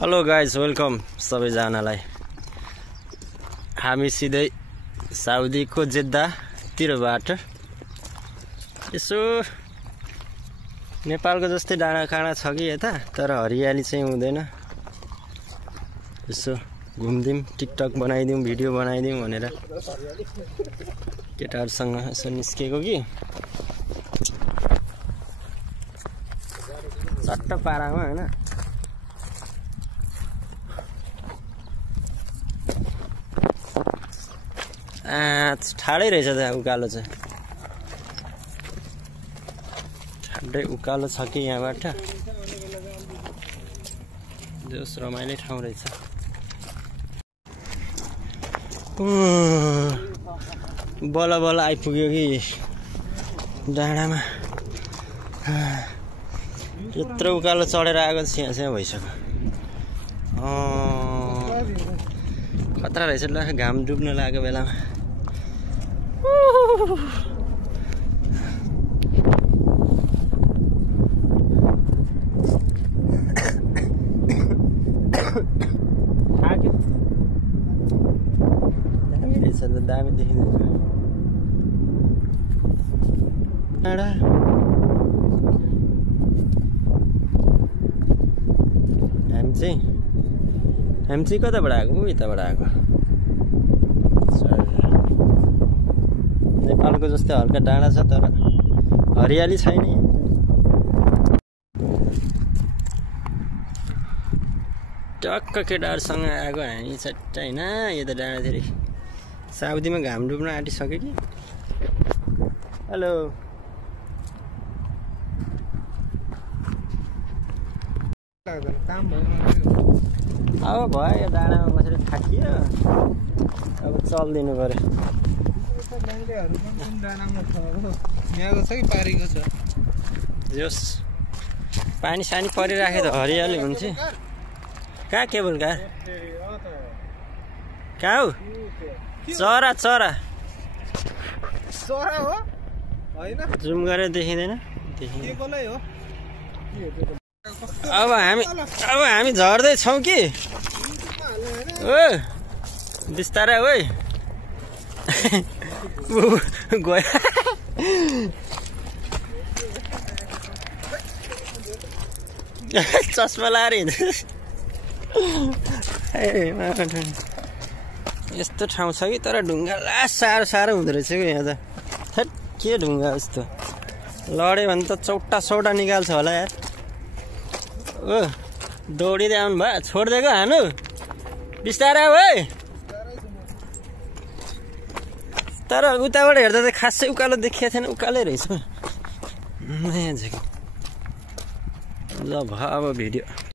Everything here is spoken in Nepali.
हेलो गाइज, वेलकम सबैजनालाई। हामी सिधै साउदीको जेद्दातिरबाट यसो नेपालको जस्तै डाँडाकाँडा छ कि यता, तर हरियाली चाहिँ हुँदैन। यसो घुम्दिउँ, टिकटक बनाइदिउँ, भिडियो बनाइदिउँ भनेर केटाहरूसँग यसो निस्केको कि चट्ट पारामा हैन। ठाडै रहेछ त उकालो चाहिँ, ठाडै उकालो छ कि यहाँबाट। जोस रमाइलो ठाउँ रहेछ। बल्ल बल्ल आइपुग्यो कि डाँडामा। यत्रो उकालो चढेर आएको छ्या छ्या भइसक्यो। खतरा रहेछ ल, घाम डुब्न लागेको बेलामा। दामी रहेछ त, दामी देखिँदैछ डाँडा। हामी चाहिँ कताबाट आएको? यताबाट आएको। नेपालको जस्तै हल्का डाँडा छ, तर हरियाली छैन। टक्क केटाहरूसँग आएको हामी चट्ट होइन। यो त डाँडाखेरि साउदीमा घाम डुब्न आँटिसक्यो कि। हेलो, अब भयो, यो डाँडामा बसेर थाकियो, अब चल्दिनु पर्यो। जोस् पानी सानी परिराखे त हरियाली हुन्छ। कहाँ केबल कार? कहाँ हौ? चरा चरा चरा हो हैन? जुम गरेर देखिँदैन। अब हामी झर्दैछौँ कि ओ बिस्तारै। ओ गयो चस्मा लाएर यस्तो ठाउँ छ कि, तर ढुङ्गा साह्रो साह्रो हुँदो रहेछ कि यहाँ त। थट, के ढुङ्गा यस्तो लड्यो भने त चौटा निकाल्छ होला यार। ओ दौडिँदै आउनु भयो, छोडिदिएको हानु बिस्तारै है। तर उताबाट हेर्दा त खासै उकालो देखिएको थिएन, उकालै रहेछ। ल भयो अब भिडियो।